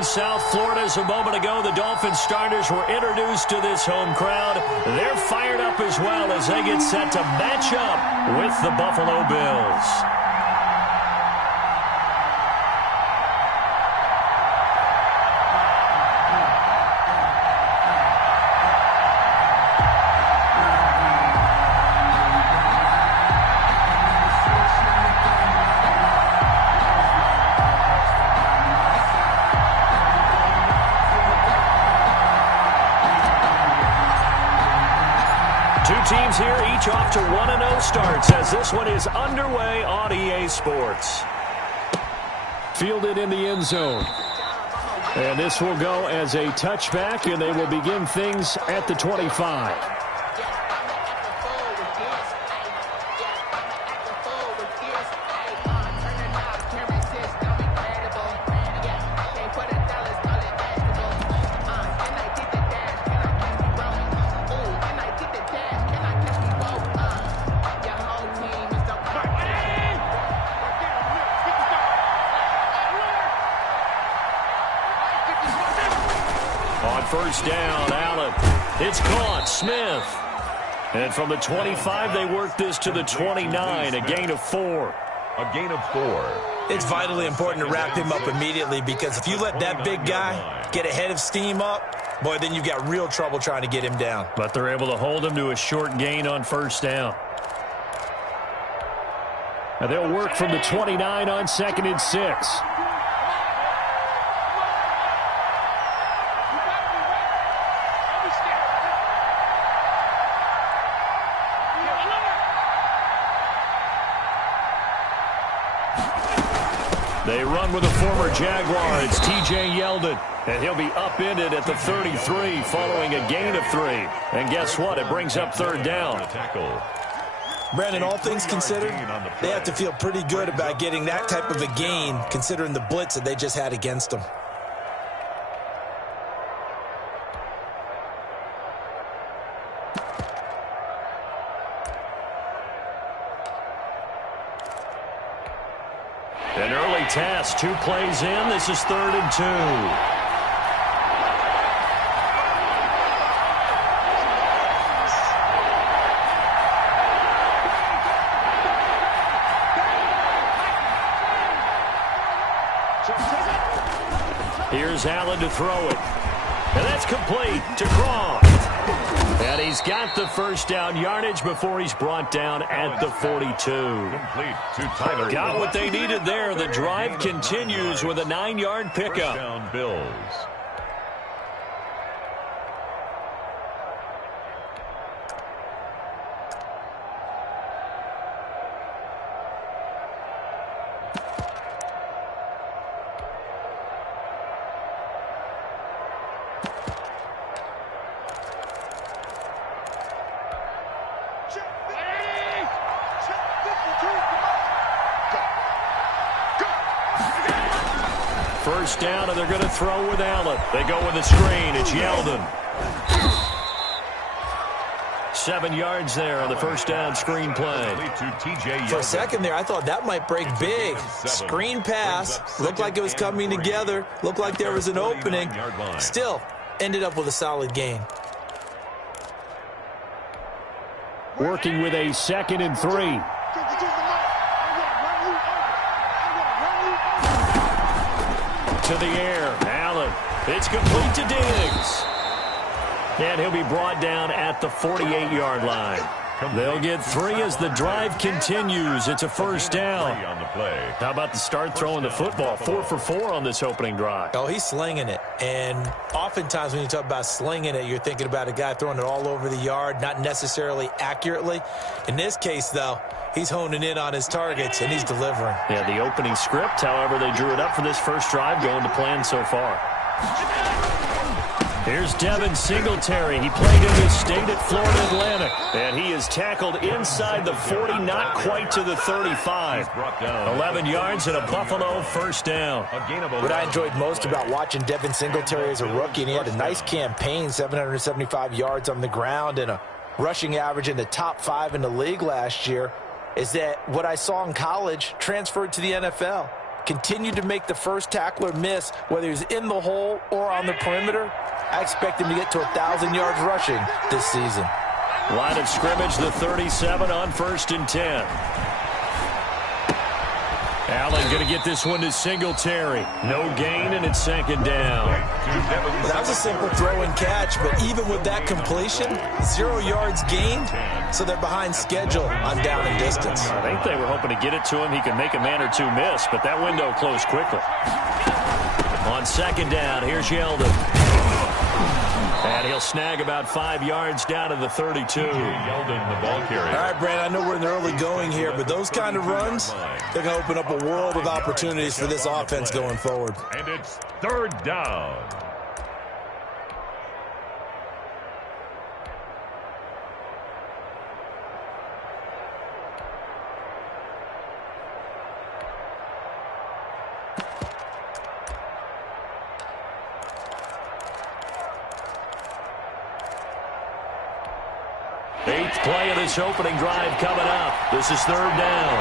in South Florida as a moment ago the Dolphins starters were introduced to this home crowd. They're fired up as well as they get set to match up with the Buffalo Bills. Two teams here, each off to 1-0 starts as this one is underway on EA Sports. Fielded in the end zone. And this will go as a touchback, and they will begin things at the 25. First down, Allen. It's caught. Smith. And from the 25, they work this to the 29, a gain of 4. A gain of 4. It's vitally important to wrap him up immediately because if you let that big guy get ahead of steam up, boy, then you've got real trouble trying to get him down. But they're able to hold him to a short gain on first down. Now they'll work from the 29 on 2nd and 6. They run with a former Jaguar. It's T.J. Yeldon. And he'll be upended at the 33 following a gain of 3. And guess what? It brings up third down. Brandon, all things considered, they have to feel pretty good about getting that type of a gain considering the blitz that they just had against them. An early task, 2 plays in. This is 3rd and 2. Here's Allen to throw it. And that's complete to Croft. And he's got the first down yardage before he's brought down at the 42. Complete to Tyler. Got what they needed there. The drive continues with a 9-yard pickup. First down, Bills. First down, and they're going to throw with Allen. They go with a screen. It's Yeldon. 7 yards there on the first down screen play. For a second there, I thought that might break big. Screen pass. Looked like it was coming together. Looked like there was an opening. Still, ended up with a solid gain. Working with a 2nd and 3. To the air, Allen. It's complete to Diggs. And he'll be brought down at the 48-yard line. They'll get 3 as the drive continues. It's a first down. How about the start throwing the football? 4 for 4 on this opening drive. Oh, he's slinging it. And oftentimes when you talk about slinging it, you're thinking about a guy throwing it all over the yard, not necessarily accurately. In this case, though, he's honing in on his targets, and he's delivering. Yeah, the opening script, however, they drew it up for this first drive, going to plan so far. Here's Devin Singletary. He played in his state at Florida Atlantic. And he is tackled inside the 40, not quite to the 35. 11 yards and a Buffalo first down. What I enjoyed most about watching Devin Singletary as a rookie, and he had a nice campaign, 775 yards on the ground and a rushing average in the top 5 in the league last year, is that what I saw in college transferred to the NFL. continue to make the first tackler miss, whether he's in the hole or on the perimeter, I expect him to get to 1,000 yards rushing this season. Line of scrimmage, the 37 on 1st and 10. Allen going to get this one to Singletary. No gain, and it's 2nd down. Well, that was a simple throw and catch, but even with that completion, 0 yards gained, so they're behind schedule on down and distance. I think they were hoping to get it to him. He could make a man or two miss, but that window closed quickly. On 2nd down, here's Yeldon. And he'll snag about 5 yards down to the 32. Yeldon, the ball carrier. All right, Brad, I know we're in the early going here, but those kind of runs, they're going to open up a world of opportunities for this offense going forward. And it's 3rd down. Eighth play of this opening drive coming up. This is 3rd down.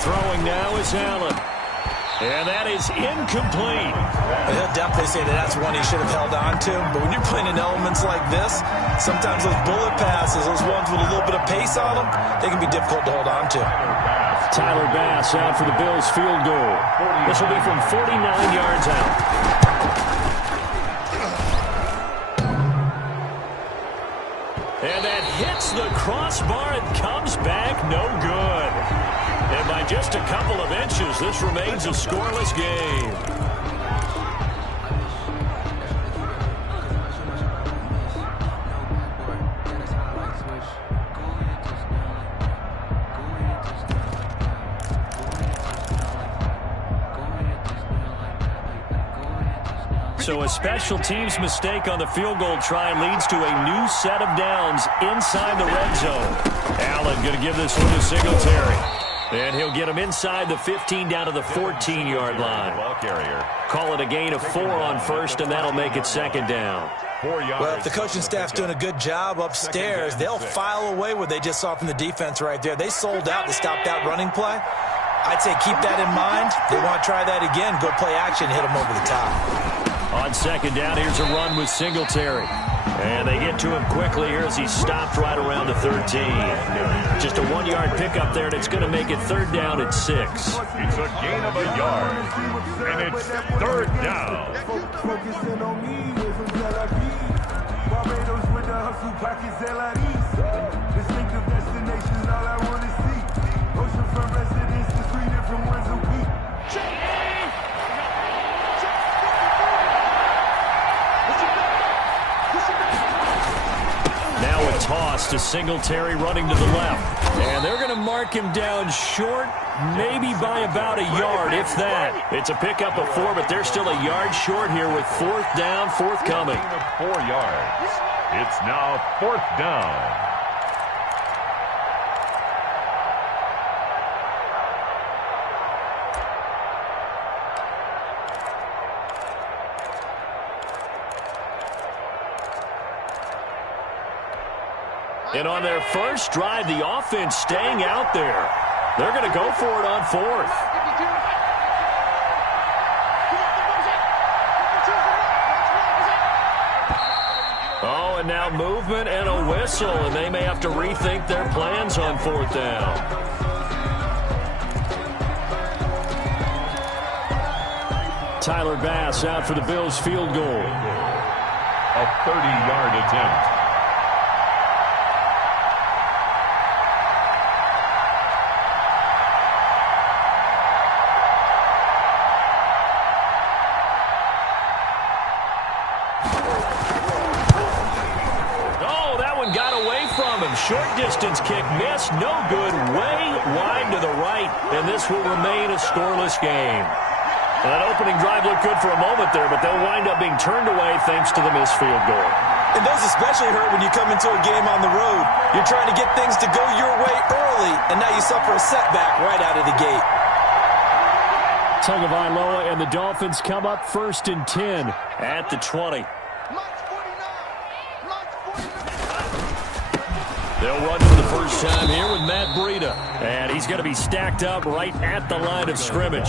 Throwing now is Allen. And that is incomplete. They'll definitely say that's one he should have held on to. But when you're playing in elements like this, sometimes those bullet passes, those ones with a little bit of pace on them, they can be difficult to hold on to. Tyler Bass out for the Bills field goal. This will be from 49 yards out. And that hits the crossbar and comes back no good. And by just a couple of inches, this remains a scoreless game. So a special teams mistake on the field goal try leads to a new set of downs inside the red zone. Allen going to give this one to Singletary. And he'll get him inside the 15 down to the 14-yard line. Ball carrier. Call it a gain of 4 on 1st, and that'll make it 2nd down. 4 yards. Well, if the coaching staff's doing a good job upstairs, they'll file away what they just saw from the defense right there. They sold out to stop that running play. I'd say keep that in mind. They want to try that again. Go play action, hit them over the top. On 2nd down, here's a run with Singletary. And they get to him quickly here as he's stopped right around the 13. Just a 1-yard pickup there, and it's going to make it 3rd down at 6. It's a gain of a yard. And it's 3rd down. Now a toss to Singletary running to the left. And they're going to mark him down short, maybe by about a yard, if that. It's a pickup of 4, but they're still a yard short here with 4th down, forthcoming. 4 yards. It's now 4th down. And on their first drive, the offense staying out there. They're going to go for it on 4th. Oh, and now movement and a whistle, and they may have to rethink their plans on 4th down. Tyler Bass out for the Bills field goal. A 30-yard attempt. Short distance kick missed, no good, way wide to the right, and this will remain a scoreless game. That opening drive looked good for a moment there, but they'll wind up being turned away thanks to the missed field goal. And those especially hurt when you come into a game on the road. You're trying to get things to go your way early, and now you suffer a setback right out of the gate. Tagovailoa and the Dolphins come up 1st and 10 at the 20. They'll run for the first time here with Matt Breida. And he's going to be stacked up right at the line of scrimmage.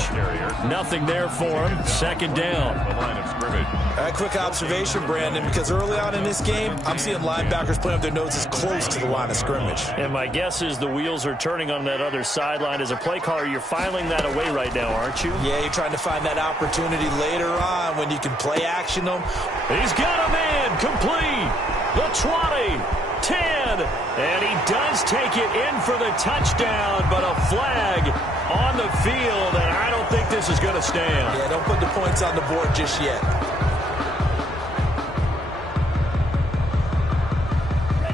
Nothing there for him. Second down. The line of scrimmage. A quick observation, Brandon, because early on in this game, I'm seeing linebackers playing with their noses close to the line of scrimmage. And my guess is the wheels are turning on that other sideline. As a play caller, you're filing that away right now, aren't you? Yeah, you're trying to find that opportunity later on when you can play action them. He's got a man complete. The 20, 10, and he does take it in for the touchdown, but a flag on the field, and I don't think this is going to stand. Yeah, don't put the points on the board just yet.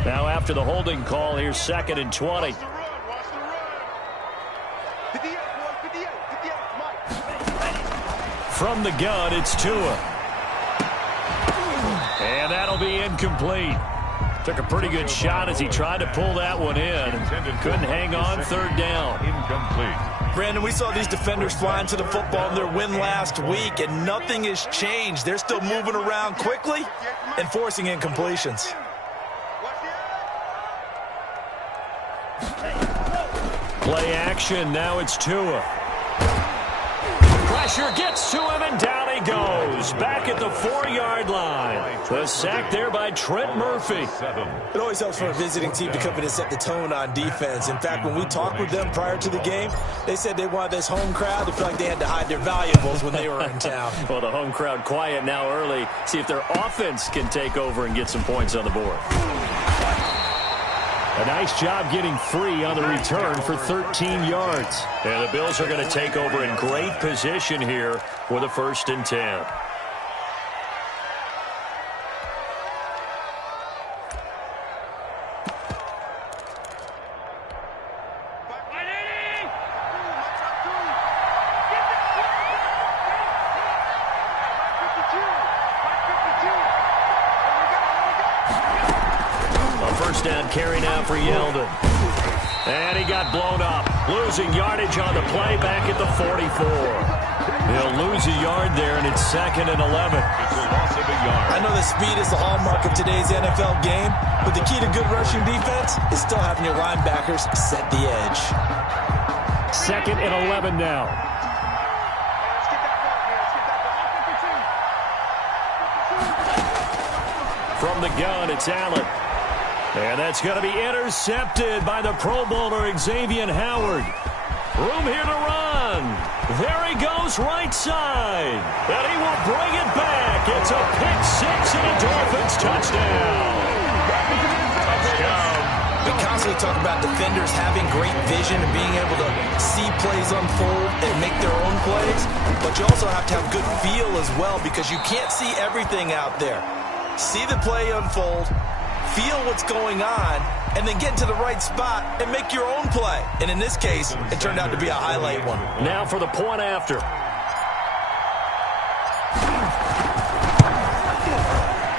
Now after the holding call, here's 2nd and 20. From the gun, it's Tua. And that'll be incomplete. Took a pretty good shot as he tried to pull that one in. Couldn't hang on. 3rd down. Incomplete. Brandon, we saw these defenders flying to the football in their win last week, and nothing has changed. They're still moving around quickly and forcing incompletions. Play action. Now it's Tua. Pressure gets to him, and down he goes. Back at the 4-yard line. The sack there by Trent Murphy. It always helps for a visiting team to come in and set the tone on defense. In fact, when we talked with them prior to the game, they said they wanted this home crowd to feel like they had to hide their valuables when they were in town. Well, the home crowd quiet now early. See if their offense can take over and get some points on the board. A nice job getting free on the return for 13 yards. And the Bills are going to take over in great position here with a 1st and 10. Down carry now for Yeldon. And he got blown up. Losing yardage on the play back at the 44. They'll lose a yard there, and it's 2nd and 11. It's a loss of a yard. I know that speed is the hallmark of today's NFL game, but the key to good rushing defense is still having your linebackers set the edge. 2nd and 11 now. From the gun, it's Allen. And that's going to be intercepted by the Pro Bowler Xavier Howard. Room here to run. There he goes right side. And he will bring it back. It's a pick-6 and a Dolphins touchdown. We constantly talk about defenders having great vision and being able to see plays unfold and make their own plays. But you also have to have good feel as well, because you can't see everything out there. See the play unfold, feel what's going on, and then get to the right spot and make your own play. And in this case, it turned out to be a highlight one. Now for the point after.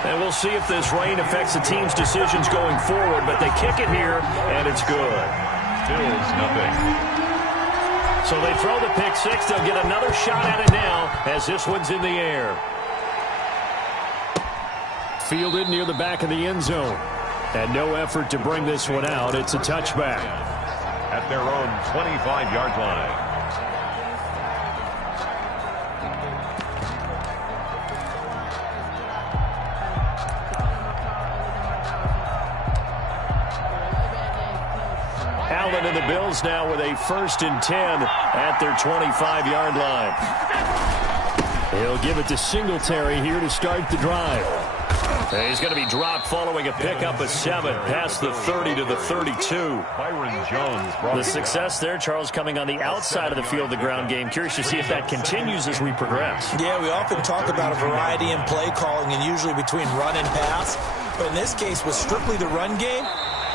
And we'll see if this rain affects the team's decisions going forward, but they kick it here, and it's good. Bills, nothing. So they throw the pick-6. They'll get another shot at it now as this one's in the air. Fielded near the back of the end zone. And no effort to bring this one out. It's a touchback. At their own 25-yard line. Allen and the Bills now with a 1st and 10 at their 25-yard line. He'll give it to Singletary here to start the drive. And he's going to be dropped following a pickup of 7 past the 30 to the 32. Byron Jones. The success there, Charles, coming on the outside of the field, the ground game. Curious to see if that continues as we progress. Yeah, we often talk about a variety in play calling and usually between run and pass. But in this case, with strictly the run game,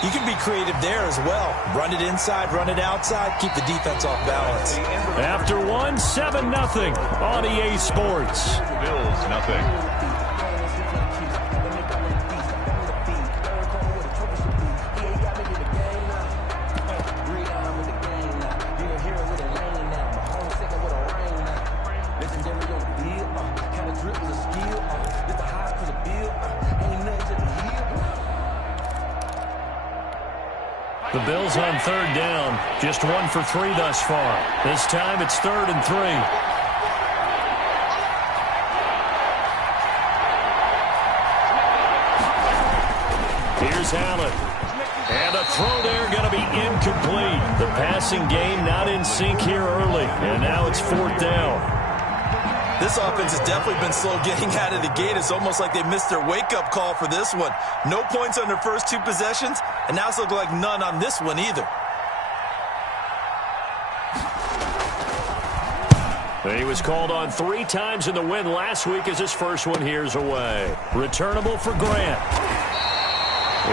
you can be creative there as well. Run it inside, run it outside, keep the defense off balance. After 1, 7-0 on EA Sports. Bills, nothing. The Bills on third down. Just 1 for 3 thus far. This time it's 3rd and 3. Here's Allen. And a throw there going to be incomplete. The passing game not in sync here early. And now it's 4th down. This offense has definitely been slow getting out of the gate. It's almost like they missed their wake-up call for this one. No points on their first 2 possessions, and now it's looking like none on this one either. He was called on 3 times in the win last week as his first one here's away. Returnable for Grant.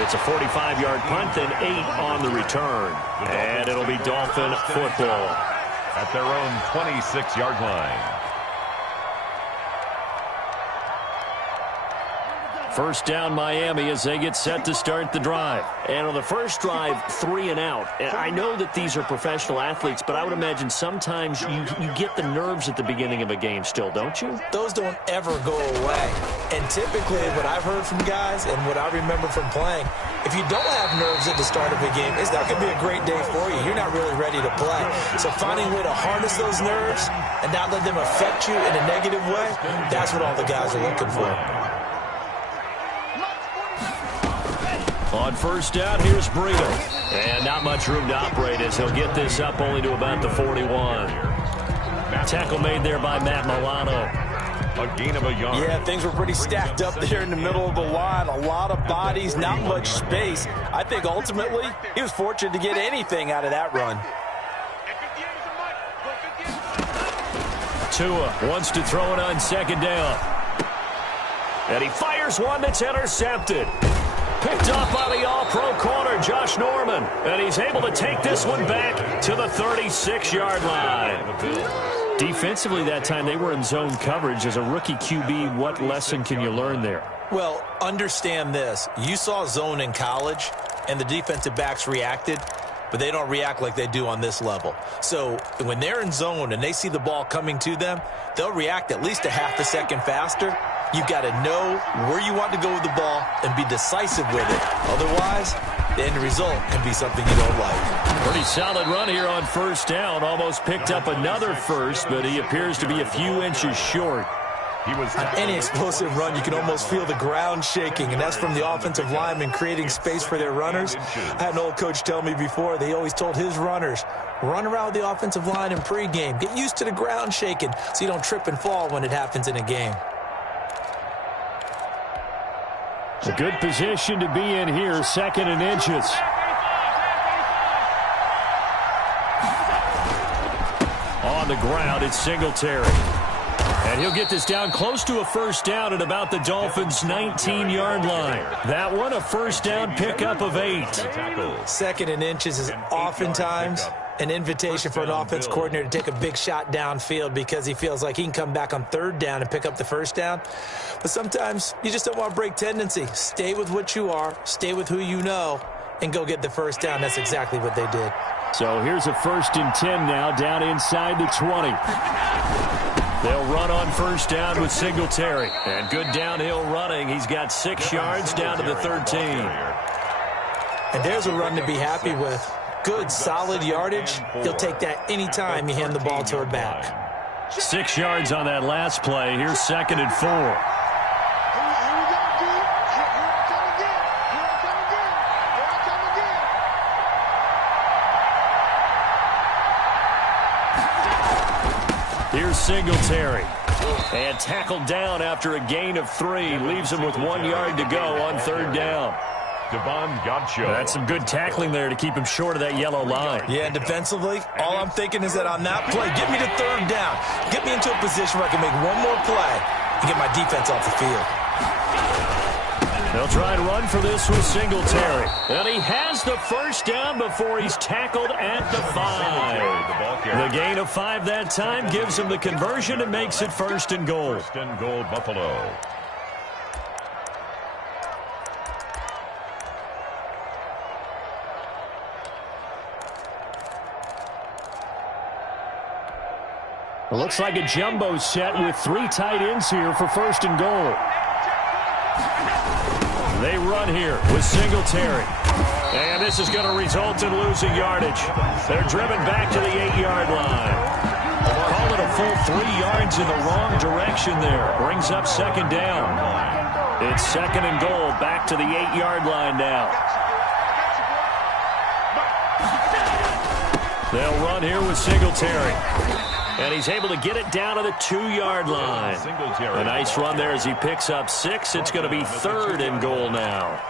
It's a 45-yard punt, then 8 on the return. And it'll be Dolphin football. At their own 26-yard line. First down Miami as they get set to start the drive. And on the first drive, 3 and out. And I know that these are professional athletes, but I would imagine sometimes you get the nerves at the beginning of a game still, don't you? Those don't ever go away. And typically what I've heard from guys and what I remember from playing, if you don't have nerves at the start of a game, it's not going to be a great day for you. You're not really ready to play. So finding a way to harness those nerves and not let them affect you in a negative way, that's what all the guys are looking for. On first down, here's Brigham. And not much room to operate as he'll get this up only to about the 41. Tackle made there by Matt Milano. A gain of a yard. Yeah, things were pretty stacked up there in the middle of the line. A lot of bodies, not much space. I think ultimately he was fortunate to get anything out of that run. Tua wants to throw it on second down. And he fires one that's intercepted. Picked up by the all-pro corner, Josh Norman. And he's able to take this one back to the 36-yard line. Defensively that time, they were in zone coverage. As a rookie QB, what lesson can you learn there? Well, understand this. You saw zone in college, and the defensive backs reacted, but they don't react like they do on this level. So when they're in zone and they see the ball coming to them, they'll react at least a half a second faster. You've got to know where you want to go with the ball and be decisive with it. Otherwise, the end result can be something you don't like. Pretty solid run here on first down. Almost picked up another first, but he appears to be a few inches short. On any explosive run, you can almost feel the ground shaking, and that's from the offensive linemen creating space for their runners. I had an old coach tell me before, they always told his runners, run around the offensive line in pregame. Get used to the ground shaking so you don't trip and fall when it happens in a game. A good position to be in here, 2nd and inches. On the ground, it's Singletary. And he'll get this down close to a first down at about the Dolphins' 19-yard line. That one, a first down pickup of 8. 2nd and inches is oftentimes an invitation for an offense coordinator to take a big shot downfield because he feels like he can come back on 3rd down and pick up the first down. But sometimes you just don't want to break tendency. Stay with what you are, stay with who you know, and go get the first down. That's exactly what they did. So here's a 1st and 10 now, down inside the 20. They'll run on first down with Singletary. And good downhill running. He's got 6 yards down to the 13. And there's a run to be happy with. Good, solid yardage. He'll take that anytime you hand the ball to a back. 6 yards on that last play. Here's 2nd and 4. Here's Singletary. And tackled down after a gain of 3. Leaves him with 1 yard to go on 3rd down. That's some good tackling there to keep him short of that yellow line. Yeah, and defensively, all I'm thinking is that on that play, get me to 3rd down. Get me into a position where I can make one more play and get my defense off the field. They'll try and run for this with Singletary. And he has the first down before he's tackled at the 5. The gain of 5 that time gives him the conversion and makes it 1st and goal. 1st and goal, Buffalo. It looks like a jumbo set with 3 tight ends here for 1st and goal. They run here with Singletary. And this is going to result in losing yardage. They're driven back to the 8-yard line. Call it a full 3 yards in the wrong direction there. Brings up second down. It's second and goal, back to the 8-yard line now. They'll run here with Singletary. And he's able to get it down to the 2-yard line. A nice run there as he picks up 6. It's going to be third and goal now.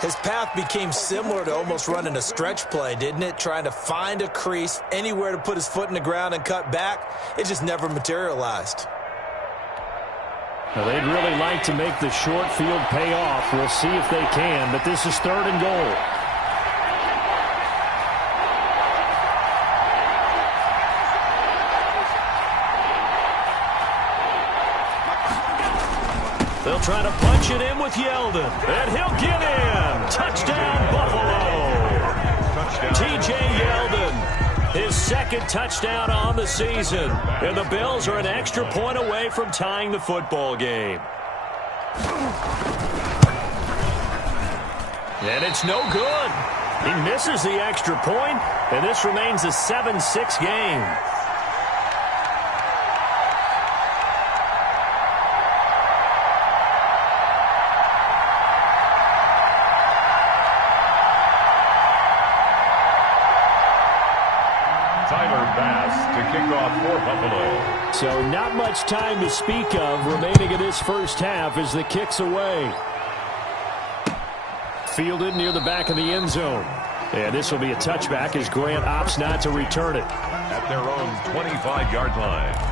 His path became similar to almost running a stretch play, didn't it? Trying to find a crease, anywhere to put his foot in the ground and cut back. It just never materialized. Well, they'd really like to make the short field pay off. We'll see if they can, but this is third and goal. They'll try to punch it in with Yeldon, and he'll get in. Touchdown, Buffalo. T.J. Yeldon, his second touchdown on the season. And the Bills are an extra point away from tying the football game. And it's no good. He misses the extra point, and this remains a 7-6 game. So not much time to speak of remaining in this first half as the kick's away. Fielded near the back of the end zone. And this will be a touchback as Grant opts not to return it. At their own 25-yard line.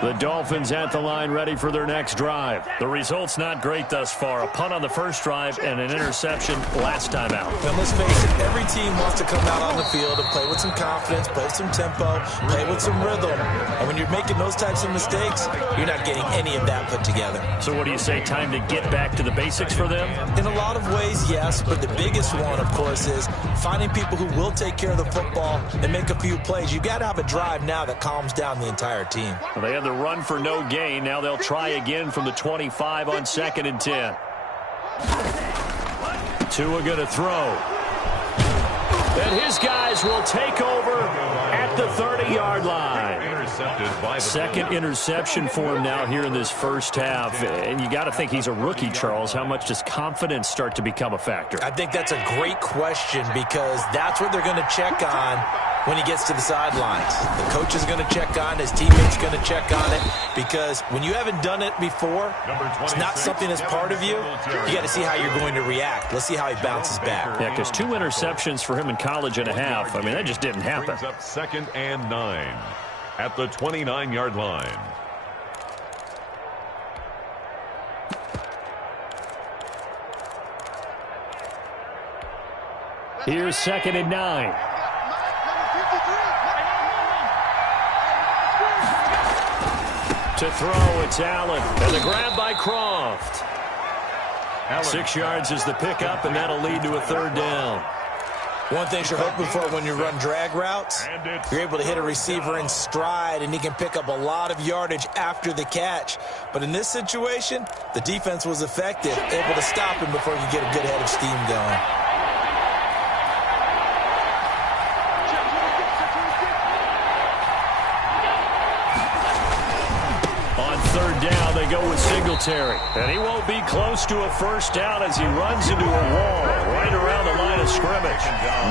The Dolphins at the line ready for their next drive. The result's not great thus far. A punt on the first drive and an interception last time out. And let's face it, every team wants to come out on the field and play with some confidence, play with some tempo, play with some rhythm. And when you're making those types of mistakes, you're not getting any of that put together. So what do you say, time to get back to the basics for them? In a lot of ways, yes. But the biggest one, of course, is finding people who will take care of the football and make a few plays. You've got to have a drive now that calms down the entire team. Well, they had the run for no gain. Now they'll try again from the 25 on 2nd and 10. Tua going to throw. And his guys will take over at the 30-yard line. Second interception for him now here in this first half. And you got to think he's a rookie, Charles. How much does confidence start to become a factor? I think that's a great question because that's what they're going to check on when he gets to the sidelines. The coach is going to check on, his teammates going to check on it, because when you haven't done it before, it's not something that's part of you. You got to see how you're going to react. Let's see how he bounces back. Yeah, because 2 interceptions for him in college and a half. I mean, that just didn't happen. Brings up 2nd and 9 at the 29-yard line. Here's 2nd and 9. To throw, it's Allen. And the grab by Croft. 6 yards is the pickup, and that'll lead to a 3rd down. One thing you're hoping for when you run drag routes, you're able to hit a receiver in stride, and he can pick up a lot of yardage after the catch. But in this situation, the defense was effective, able to stop him before you get a good head of steam going. Down, they go with Singletary. And he won't be close to a first down as he runs into a wall right around the line of scrimmage.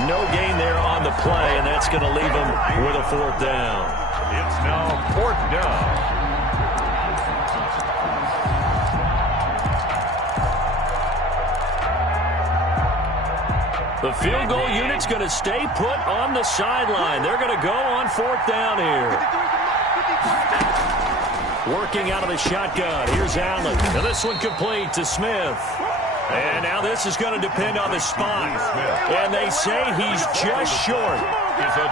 No gain there on the play, and that's going to leave him with a 4th down. It's now 4th down. The field goal unit's going to stay put on the sideline. They're going to go on 4th down here. Working out of the shotgun. Here's Allen. Now this one complete to Smith. And now this is going to depend on the spot. And they say he's just short.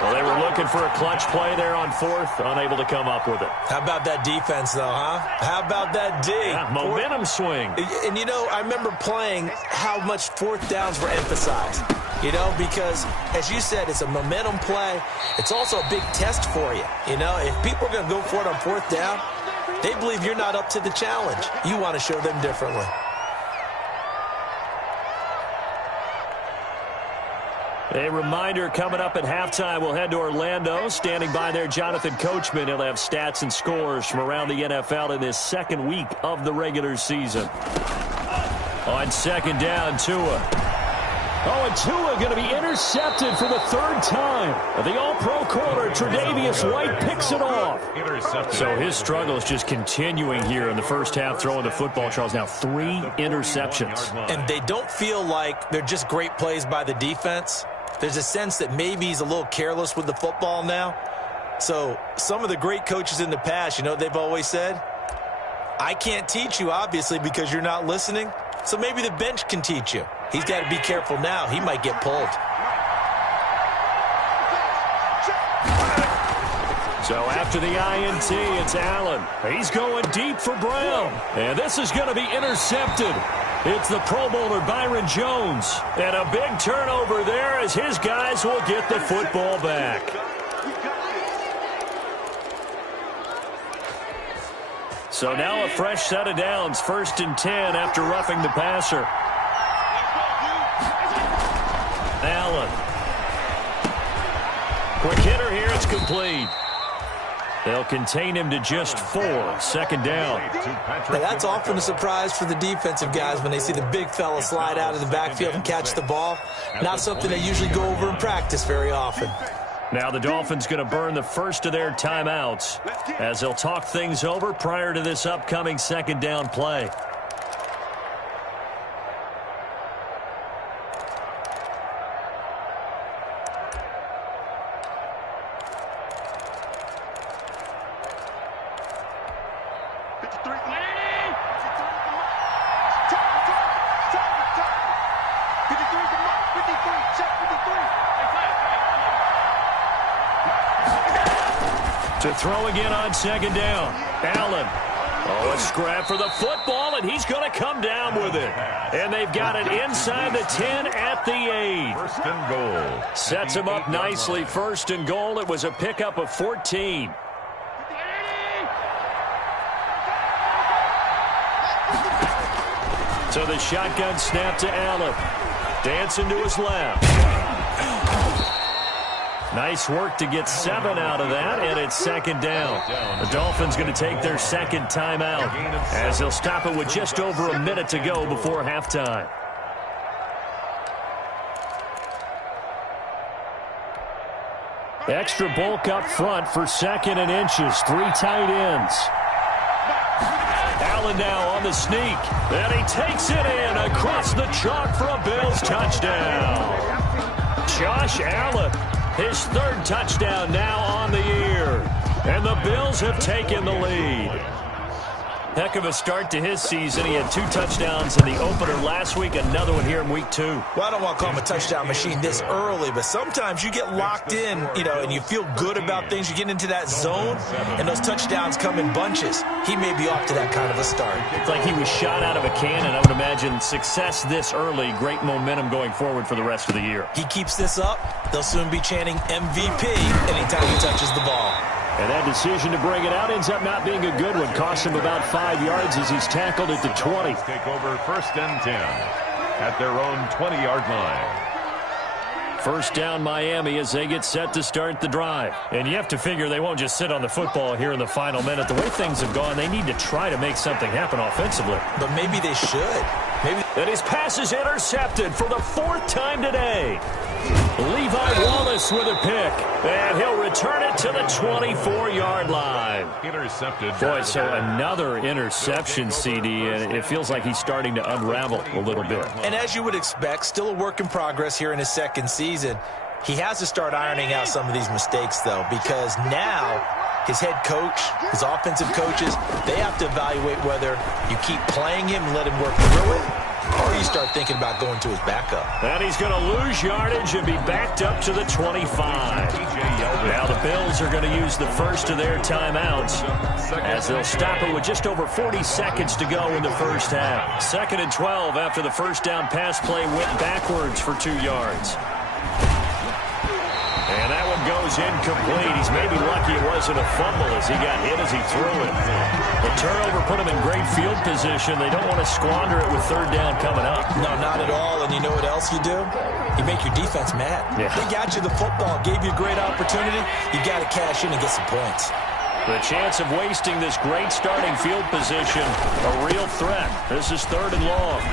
Well, they were looking for a clutch play there on 4th, unable to come up with it. How about that defense, though, huh? How about that D? Yeah, momentum swing. And, you know, I remember playing how much 4th downs were emphasized. You know, because, as you said, it's a momentum play. It's also a big test for you. You know, if people are going to go for it on 4th down, They believe you're not up to the challenge. You want to show them differently. A reminder coming up at halftime, we'll head to Orlando. Standing by there, Jonathan Coachman. He'll have stats and scores from around the NFL in this second week of the regular season. On second down, Tua. Oh, and Tua going to be intercepted for the third time. The all-pro corner, Tre'Davious White, picks it off. So his struggle is just continuing here in the first half, throwing the football, Charles. Now 3 interceptions. And they don't feel like they're just great plays by the defense. There's a sense that maybe he's a little careless with the football now. So some of the great coaches in the past, you know what they've always said? I can't teach you, obviously, because you're not listening. So maybe the bench can teach you. He's got to be careful now. He might get pulled. So after the INT, it's Allen. He's going deep for Brown. And this is going to be intercepted. It's the Pro Bowler Byron Jones. And a big turnover there as his guys will get the football back. So now a fresh set of downs. 1st and 10 after roughing the passer. Allen. Quick hitter here. It's complete. They'll contain him to just 4. 2nd down. Now that's often a surprise for the defensive guys when they see the big fella slide out of the backfield and catch the ball. Not something they usually go over in practice very often. Now the Dolphins going to burn the first of their timeouts as they'll talk things over prior to this upcoming 2nd down play. To throw again on 2nd down. Allen. Oh, a scrap for the football, and he's going to come down with it. And they've got it inside the 10 at the 8. 1st and goal. Sets him up nicely. 1st and goal. It was a pickup of 14. So the shotgun snap to Allen. Dancing to his left. Nice work to get 7 out of that, and it's 2nd down. The Dolphins going to take their 2nd timeout as they'll stop it with just over a minute to go before halftime. Extra bulk up front for 2nd and inches. 3 tight ends. Allen now on the sneak, and he takes it in across the chalk for a Bills touchdown. Josh Allen. His 3rd touchdown now on the year. And the Bills have taken the lead. Heck of a start to his season. He had 2 touchdowns in the opener last week, another one here in week 2. Well, I don't want to call him a touchdown machine this early, but sometimes you get locked in, and you feel good about things. You get into that zone, and those touchdowns come in bunches. He may be off to that kind of a start. It's like he was shot out of a cannon. I would imagine success this early, great momentum going forward for the rest of the year. He keeps this up, they'll soon be chanting MVP anytime he touches the ball. And that decision to bring it out ends up not being a good one. Costs him about 5 yards as he's tackled at the 20. Take over 1st and 10 at their own 20-yard line. 1st down Miami as they get set to start the drive. And you have to figure they won't just sit on the football here in the final minute. The way things have gone, they need to try to make something happen offensively. But maybe they should. And his pass is intercepted for the 4th time today. Levi Wallace with a pick. And he'll return it to the 24-yard line. Intercepted. Boy, so another interception, CD, and it feels like he's starting to unravel a little bit. And as you would expect, still a work in progress here in his 2nd season. He has to start ironing out some of these mistakes, though, because now his head coach, his offensive coaches, they have to evaluate whether you keep playing him and let him work through it, or you start thinking about going to his backup. And he's going to lose yardage and be backed up to the 25. Now the Bills are going to use the first of their timeouts as they'll stop it with just over 40 seconds to go in the first half. 2nd and 12 after the 1st down pass play went backwards for 2 yards. And that one goes incomplete. He's maybe lucky it wasn't a fumble as he got hit as he threw it. The turnover put him in great field position. They don't want to squander it with third down coming up. No, not at all. And you know what else you do? You make your defense mad. Yeah. They got you the football, gave you a great opportunity. You got to cash in and get some points. The chance of wasting this great starting field position, a real threat. This is 3rd and long.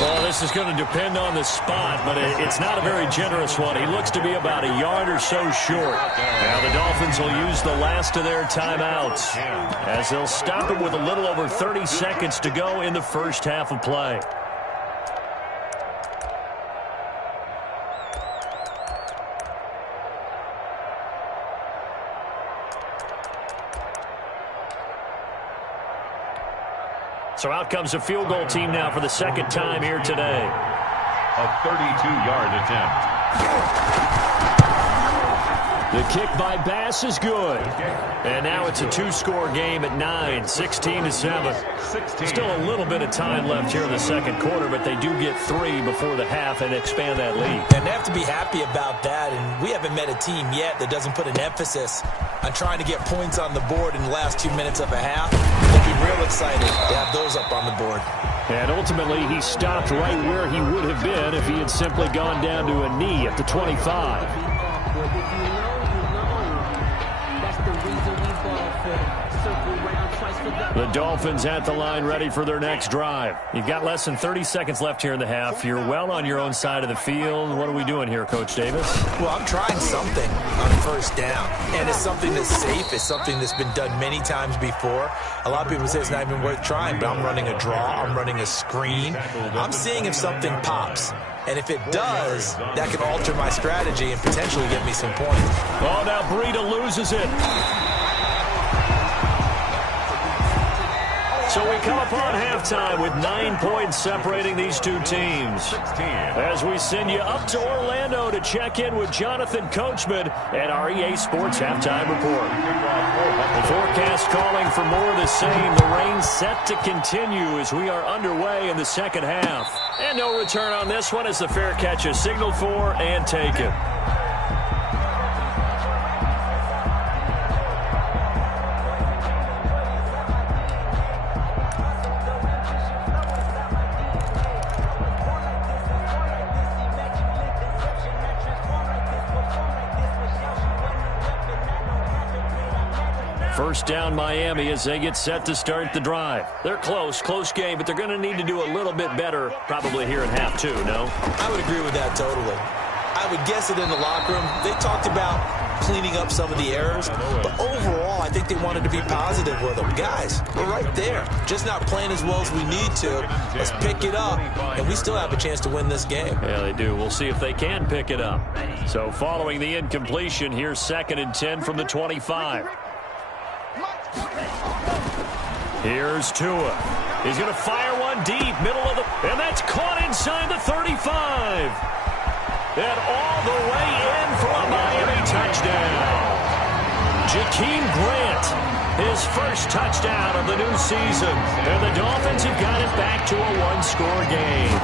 Well, this is going to depend on the spot, but it's not a very generous one. He looks to be about a yard or so short. Now the Dolphins will use the last of their timeouts as they'll stop it with a little over 30 seconds to go in the first half of play. So out comes a field goal team now for the second time here today. A 32-yard attempt. The kick by Bass is good. And now it's a 2-score game at 9, 16-7. Still a little bit of time left here in the second quarter, but they do get 3 before the half and expand that lead. And they have to be happy about that. And we haven't met a team yet that doesn't put an emphasis on trying to get points on the board in the last 2 minutes of a half. They'll be real excited to have those up on the board. And ultimately, he stopped right where he would have been if he had simply gone down to a knee at the 25. The Dolphins at the line ready for their next drive. You've got less than 30 seconds left here in the half. You're well on your own side of the field. What are we doing here, Coach Davis? Well, I'm trying something on first down. And it's something that's safe. It's something that's been done many times before. A lot of people say it's not even worth trying, but I'm running a draw. I'm running a screen. I'm seeing if something pops. And if it does, that can alter my strategy and potentially get me some points. Oh, now Breida loses it. So we come upon halftime with 9 points separating these two teams. As we send you up to Orlando to check in with Jonathan Coachman at our EA Sports Halftime Report. The forecast calling for more of the same. The rain set to continue as we are underway in the second half. And no return on this one as the fair catch is signaled for and taken. First down Miami as they get set to start the drive. They're close game, but they're going to need to do a little bit better probably here in half 2, no? I would agree with that totally. I would guess it in the locker room. They talked about cleaning up some of the errors, but overall I think they wanted to be positive with them. Guys, we're right there. Just not playing as well as we need to. Let's pick it up, and we still have a chance to win this game. Yeah, they do. We'll see if they can pick it up. So following the incompletion, here's 2nd and 10 from the 25. Here's Tua. He's going to fire one deep, middle of the... And that's caught inside the 35. And all the way in for a Miami touchdown. Jakeem Grant, his first touchdown of the new season. And the Dolphins have got it back to a 1-score game.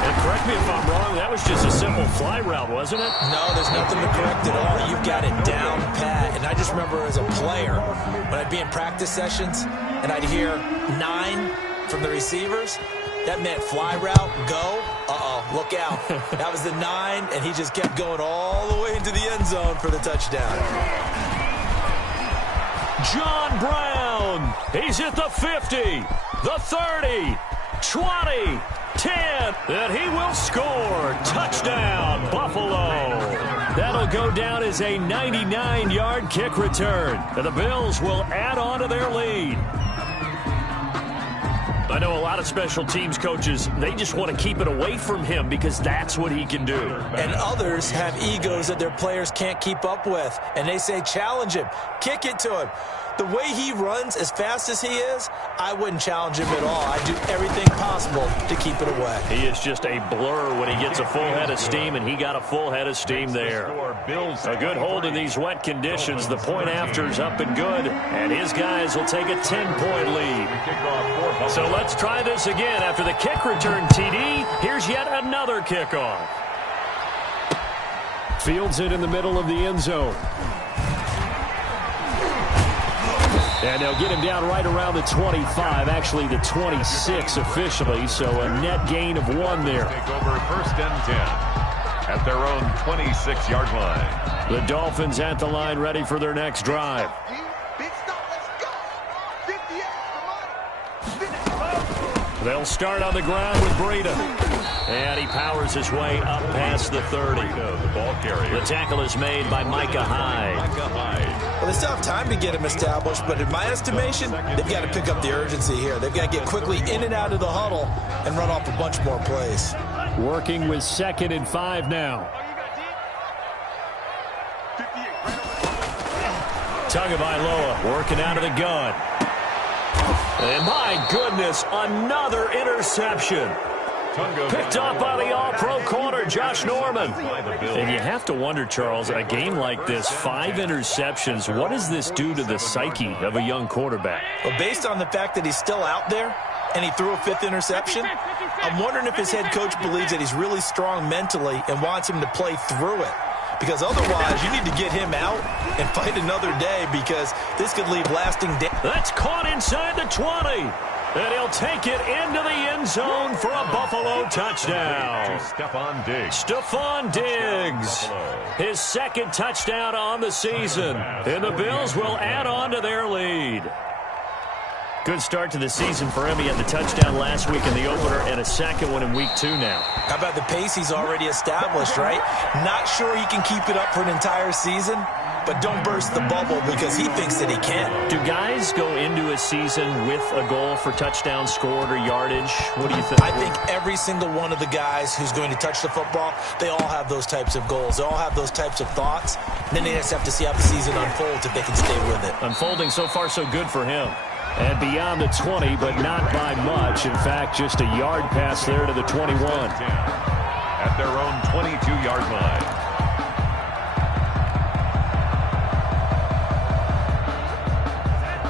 And correct me if I'm wrong, that was just a simple fly route, wasn't it? No, there's nothing to correct at all. You've got it down pat. And I just remember as a player, when I'd be in practice sessions and I'd hear 9 from the receivers, that meant fly route, go, look out. That was the 9, and he just kept going all the way into the end zone for the touchdown. John Brown, he's at the 50, the 30, 20, 10, and he will score. Touchdown, Buffalo. That'll go down as a 99-yard kick return. And the Bills will add on to their lead. I know a lot of special teams coaches, they just want to keep it away from him because that's what he can do. And others have egos that their players can't keep up with. And they say, challenge him, kick it to him. The way he runs as fast as he is, I wouldn't challenge him at all. I'd do everything possible to keep it away. He is just a blur when he gets a full head of steam, and he got a full head of steam there. A good hold in these wet conditions. The point after is up and good, and his guys will take a 10-point lead. So let's try this again. After the kick return TD, here's yet another kickoff. Fields it in the middle of the end zone. And they'll get him down right around the 25, actually the 26 officially, so a net gain of 1 there. Take over 1st and 10 at their own 26-yard line. The Dolphins at the line ready for their next drive. They'll start on the ground with Breida. And he powers his way up past the 30. The ball carrier. The tackle is made by Micah Hyde. Well, they still have time to get him established, but in my estimation, they've got to pick up the urgency here. They've got to get quickly in and out of the huddle and run off a bunch more plays. Working with 2nd and 5 now. Tagovailoa working out of the gun. And my goodness, another interception. Picked up by the all-pro corner, Josh Norman. And you have to wonder, Charles, a game like this, 5 interceptions, what does this do to the psyche of a young quarterback? Well, based on the fact that he's still out there and he threw a 5th interception, I'm wondering if his head coach believes that he's really strong mentally and wants him to play through it. Because otherwise, you need to get him out and fight another day because this could leave lasting damage. That's caught inside the 20. And he'll take it into the end zone for a Buffalo touchdown. Stephon Diggs. Stephon Diggs. His 2nd touchdown on the season. And the Bills will add on to their lead. Good start to the season for him. He had the touchdown last week in the opener and a 2nd one in week 2 now. How about the pace he's already established, right? Not sure he can keep it up for an entire season, but don't burst the bubble because he thinks that he can. Do guys go into a season with a goal for touchdowns scored or yardage? What do you think? I think every single one of the guys who's going to touch the football, they all have those types of goals. They all have those types of thoughts. And then they just have to see how the season unfolds if they can stay with it. Unfolding so far so good for him. And beyond the 20, but not by much. In fact, just a yard pass there to the 21. At their own 22-yard line.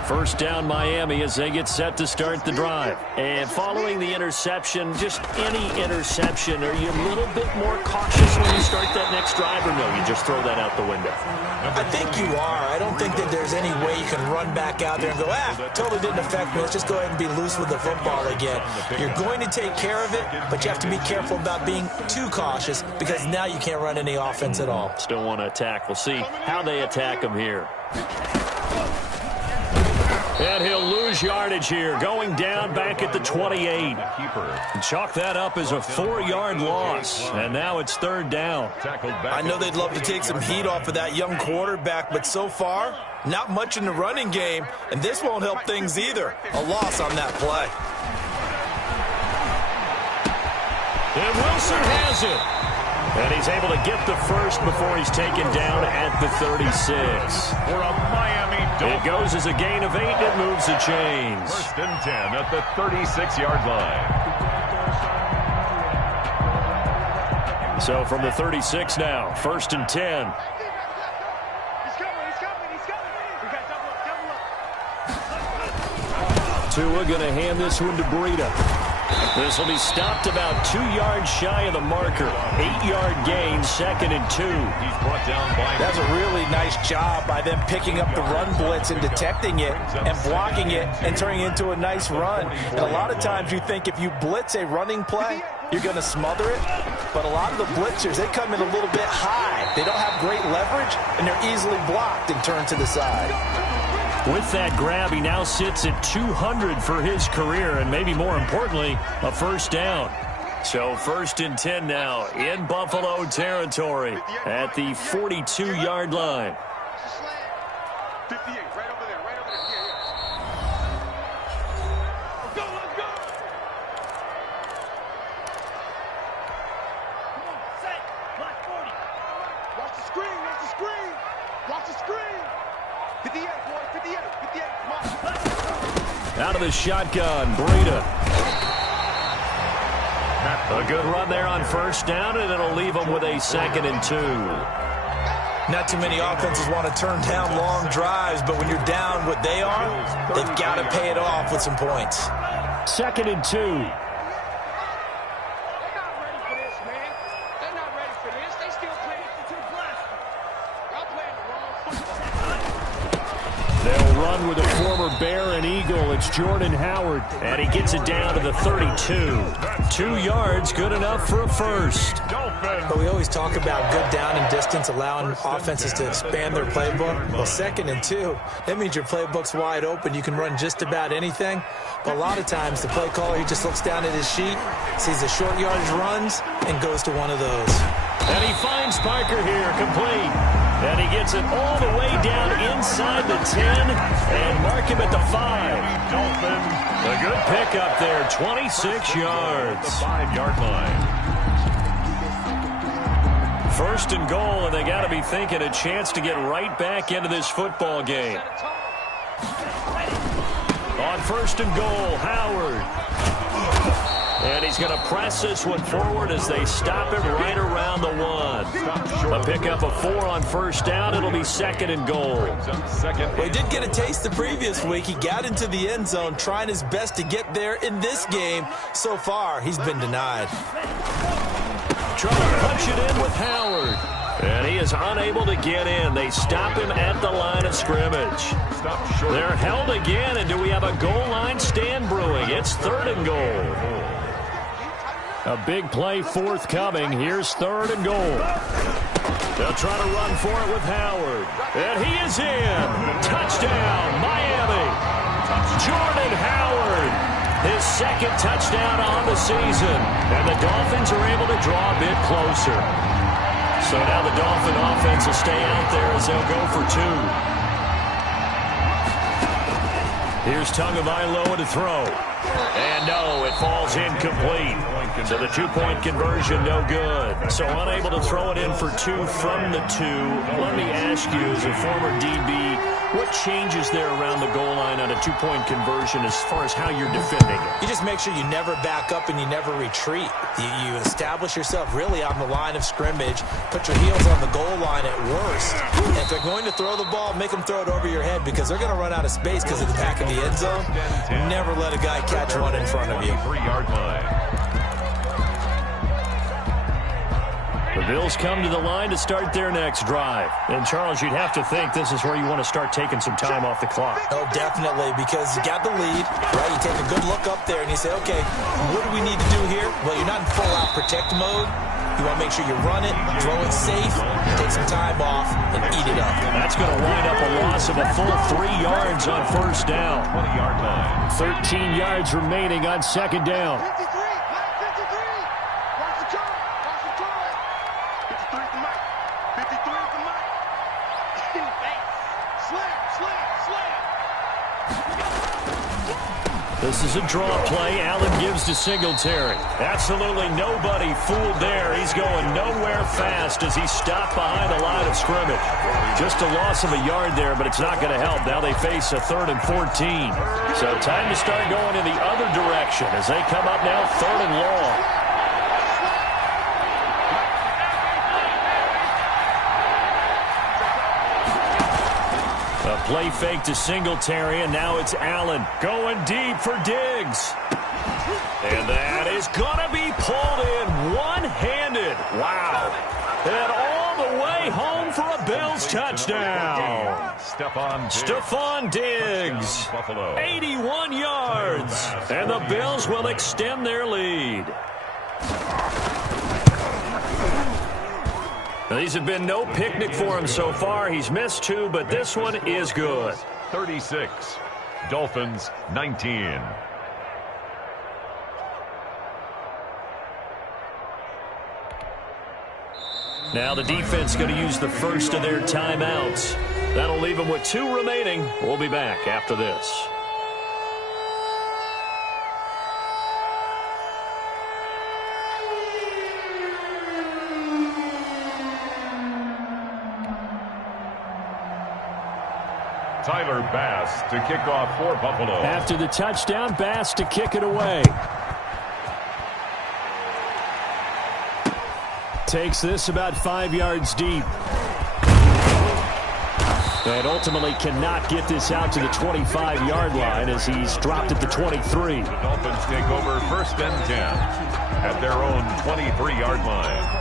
First down Miami as they get set to start the drive. And following the interception, just any interception, are you a little bit more cautious when you start that next drive, or no, you just throw that out the window? I think you are. I don't think that there's any way you can run back out there and go, totally didn't affect me. Let's just go ahead and be loose with the football again. You're going to take care of it, but you have to be careful about being too cautious because now you can't run any offense at all. Still want to attack. We'll see how they attack them here. And he'll lose yardage here, going down back at the 28. And chalk that up as a 4-yard loss. And now it's 3rd down. I know they'd love to take some heat off of that young quarterback, but so far, not much in the running game. And this won't help things either. A loss on that play. And Wilson has it. And he's able to get the first before he's taken down at the 36. For a Miami Dolphins. It goes as a gain of 8. It moves the chains. 1st and 10 at the 36-yard line. So from the 36 now, 1st and 10. Tua going to hand this one to Breida. This will be stopped about 2 yards shy of the marker. 8-yard gain, 2nd and 2. He's brought down by. That's a really nice job by them picking up the run blitz and detecting it and blocking it and turning it into a nice run. And a lot of times you think if you blitz a running play, you're going to smother it. But a lot of the blitzers, they come in a little bit high. They don't have great leverage, and they're easily blocked and turned to the side. With that grab, he now sits at 200 for his career, and maybe more importantly, a 1st down. So 1st and 10 now in Buffalo territory at the 42-yard line. 58, right over there, yeah. Let's go! Come on, set, block 40. Watch the screen. Watch the screen. 58, boys, 58, come on. Out of the shotgun, Breida. A good run there on 1st down, and it'll leave them with a 2nd and 2. Not too many offenses want to turn down long drives, but when you're down what they are, they've got to pay it off with some points. 2nd and 2. They're not ready for this, man. They're not ready for this. They still playing for 2 plays. run with a former Bear and Eagle. It's Jordan Howard, and he gets it down to the 32. 2 yards, good enough for a first. But we always talk about good down and distance, allowing offenses to expand their playbook. Well, 2nd and 2, that means your playbook's wide open. You can run just about anything. But a lot of times, the play caller, he just looks down at his sheet, sees the short yardage runs, and goes to one of those. And he finds Parker here, complete. And he gets it all the way down inside the 10 and mark him at the 5. A good pickup there, 26 yards. The 5-yard line. 1st and goal, and they got to be thinking a chance to get right back into this football game. On 1st and goal, Howard. And he's going to press this one forward as they stop him right around the 1. A pickup of 4 on 1st down. It'll be 2nd and goal. Well, he did get a taste the previous week. He got into the end zone trying his best to get there in this game. So far, he's been denied. Trying to punch it in with Howard. And he is unable to get in. They stop him at the line of scrimmage. They're held again, and do we have a goal line stand brewing? It's 3rd and goal. A big play forthcoming. Here's 3rd and goal. They'll try to run for it with Howard. And he is in. Touchdown, Miami. Jordan Howard. His 2nd touchdown on the season. And the Dolphins are able to draw a bit closer. So now the Dolphin offense will stay out there as they'll go for 2. Here's Tagovailoa to throw. And no, it falls incomplete. So the 2-point conversion, no good. So unable to throw it in for 2 from the 2. Let me ask you, as a former DB, what changes there around the goal line on a 2-point conversion as far as how you're defending it? You just make sure you never back up and you never retreat. You establish yourself really on the line of scrimmage, put your heels on the goal line at worst. And if they're going to throw the ball, make them throw it over your head because they're going to run out of space because of the back of the end zone. Never let a guy catch one in front of you. 3-yard line. The Bills come to the line to start their next drive. And, Charles, you'd have to think this is where you want to start taking some time off the clock. Oh, definitely, because you got the lead, right? You take a good look up there and you say, okay, what do we need to do here? Well, you're not in full-out protect mode. You want to make sure you run it, throw it safe, take some time off, and eat it up. That's going to wind up a loss of a full 3 yards on 1st down. 20-yard line. 13 yards remaining on 2nd down. 53, 53. Watch the turn. Watch the turn. 53 to Mike. 53 to Mike. Slam, slam, slam. This is a draw play. Allen gives to Singletary. Absolutely nobody fooled there. He's going nowhere fast as he's stopped behind the line of scrimmage. Just a loss of a yard there, but it's not going to help. Now they face a 3rd and 14. So time to start going in the other direction as they come up now 3rd and long. A play fake to Singletary, and now it's Allen going deep for Diggs. And that is going to be pulled in one-handed. Wow. And all the way home for a Bills touchdown. Stephon Diggs, 81 yards. And the Bills will extend their lead. These have been no picnic for him so far. He's missed 2, but this one is good. 36. Dolphins 19. Now the defense going to use the first of their timeouts. That'll leave them with 2 remaining. We'll be back after this. Tyler Bass to kick off for Buffalo. After the touchdown, Bass to kick it away. Takes this about 5 yards deep. And ultimately cannot get this out to the 25-yard line as he's dropped at the 23. The Dolphins take over 1st and 10 at their own 23-yard line.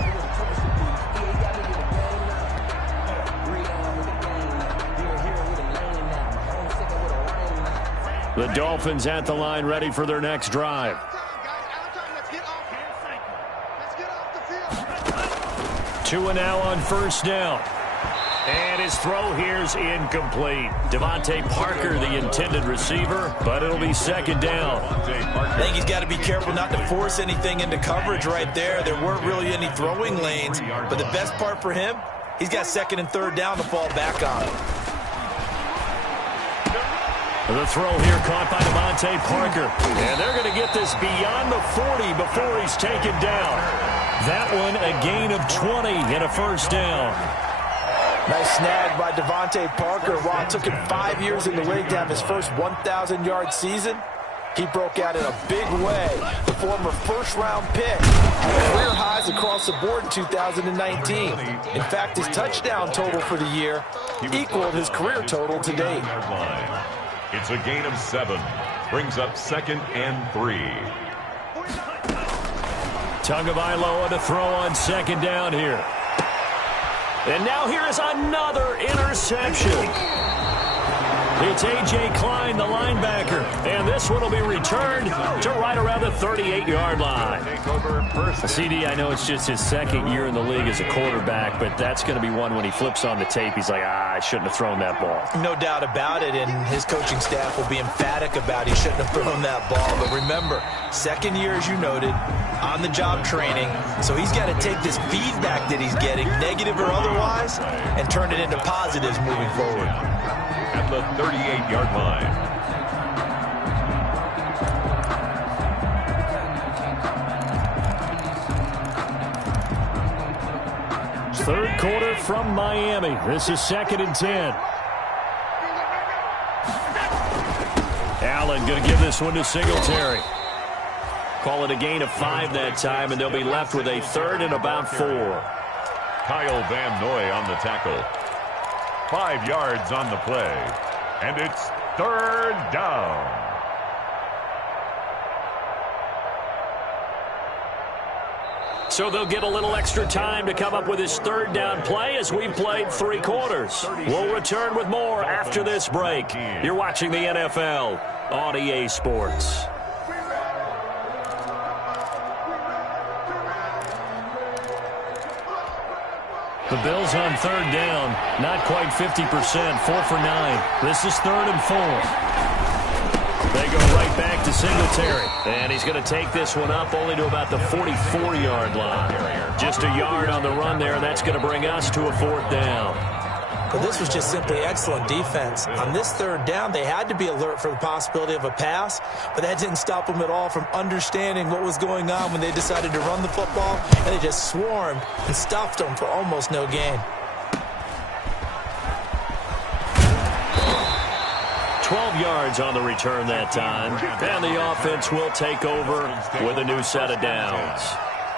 The Dolphins at the line, ready for their next drive. Tua now on first down. And his throw here's incomplete. Devontae Parker, the intended receiver, but it'll be second down. I think he's got to be careful not to force anything into coverage right there. There weren't really any throwing lanes, but the best part for him, he's got second and third down to fall back on. The throw here caught by Devontae Parker. And they're going to get this beyond the 40 before he's taken down. That one a gain of 20 and a first down. Nice snag by Devontae Parker. While it took him 5 years in the league to have his first 1,000-yard season, he broke out in a big way. The former first-round pick had career highs across the board in 2019. In fact, his touchdown total for the year equaled his career total to date. It's a gain of 7. Brings up 2nd and 3. Tagovailoa to throw on second down here. And now here is another interception. It's A.J. Klein, the linebacker. And this one will be returned to right around the 38-yard line. CD, I know it's just his second year in the league as a quarterback, but that's going to be one when he flips on the tape. He's like, I shouldn't have thrown that ball. No doubt about it, and his coaching staff will be emphatic about he shouldn't have thrown that ball. But remember, second year, as you noted, on-the-job training, so he's got to take this feedback that he's getting, negative or otherwise, and turn it into positives moving forward. At the 38-yard line. Third quarter from Miami. This is 2nd and 10. Allen going to give this one to Singletary. Call it a gain of 5 that time, and they'll be left with a 3rd and about 4. Kyle Van Noy on the tackle. 5 yards on the play. And it's 3rd down. So they'll get a little extra time to come up with his 3rd down play as we've played 3 quarters. We'll return with more after this break. You're watching the NFL on EA Sports. The Bills on 3rd down, not quite 50%, 4 for 9. This is 3rd and 4. They go right back to Singletary, and he's going to take this one up only to about the 44-yard line. Just a yard on the run there, and that's going to bring us to a 4th down. But this was just simply excellent defense. On this 3rd down, they had to be alert for the possibility of a pass, but that didn't stop them at all from understanding what was going on when they decided to run the football, and they just swarmed and stuffed them for almost no gain. 12 yards on the return that time, and the offense will take over with a new set of downs.